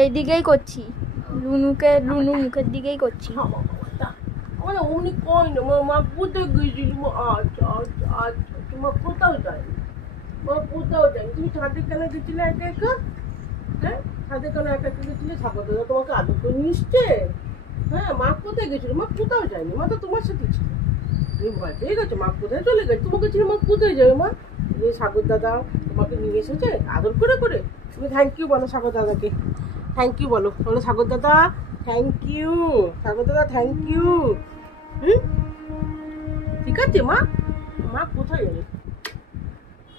এইদিকেই করছি, রুনু মুখের দিকেই করছি। অমনি কই না মা কোথায় গেছিল? আচ্ছা আচ্ছা আচ্ছা, তোমার কোথাও যায়নি, মা কোথাও যায়নি। তুমি ছাদে কেন গেছিলে একা একা? হ্যাঁ, ছাদে কেন একা একা গেছিলে? সাগর দাদা তোমাকে আদর করে নিয়ে এসছে? হ্যাঁ, মা কোথায় গেছিল? মা কোথাও যায়নি, মা তো তোমার সাথে ছিল। তুমি ভয় পেয়ে গেছো মা কোথায় চলে গেছে? তোমাকে ছিল মা কোথায় যাবে? মা এই সাগর দাদা তোমাকে নিয়ে এসেছে আদর করে করে। তুমি থ্যাংক ইউ বলো সাগর দাদাকে, থ্যাংক ইউ বলো, বলো সাগর দাদা থ্যাংক ইউ, সাগর দাদা থ্যাংক ইউ। হুম, ঠিক আছে মা। মা কোথায় যাবে?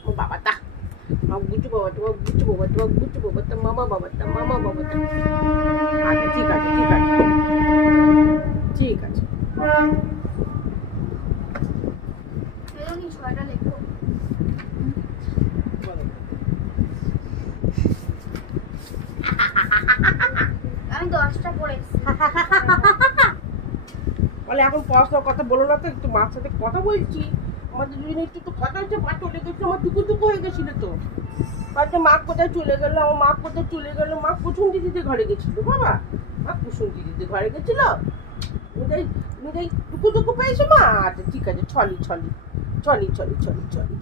ও বাবাটা, মা বুঝু বাবা, তোমার বুঝু বাবা, তোমার বুঝু বাবা, তা মামা বাবা, তা মামা বাবাটা। আচ্ছা ঠিক আছে ঠিক আছে ঠিক আছে। আমি 10টা পড়েছি। বলে এখন পড়াশোনার কথা বলো না তো, একটু মার সাথে কথা বলছি। আমাদের দুজনে একটু কথা হচ্ছে, মা চলে গেছিল, আমার টুকু টুকু হয়ে গেছিল তো। বলছে মা কোথায় চলে গেল, আমার মা কোথায় চলে গেল? মা কুসুম দিদিদের ঘরে গেছিল বাবা, মা কুসুম দিদিদের ঘরে গেছিল। তুমি টুকু টুকু পেয়েছো মা? আচ্ছা ঠিক আছে, ছলি ছলি ছলি ছলি ছলি ছলি।